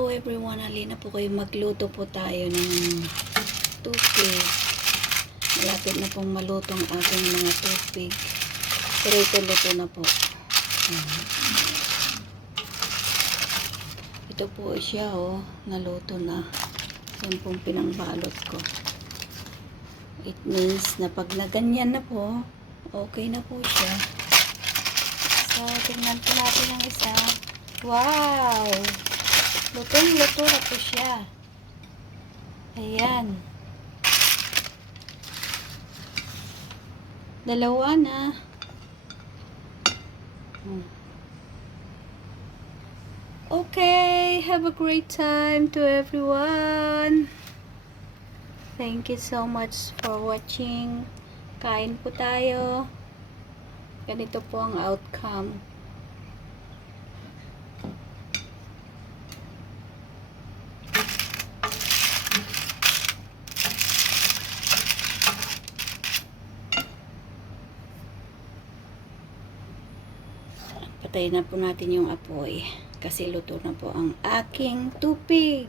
Hello everyone, halina po kayo, magluto po tayo ng tupig. Malapit na pong maluto ang aking mga tupig. Pero ito luto na po. Ito po siya, naluto na. Yan pong pinangbalot ko. It means na pag naganyan na po, okay na po siya. So tingnan po natin ang isa. Wow! Lutong-luto na po siya. Ayan. Dalawa na. Okay, have a great time to everyone. Thank you so much for watching. Kain po tayo. Ganito po ang outcome. Patayin na po natin yung apoy kasi luto na po ang aking tupig.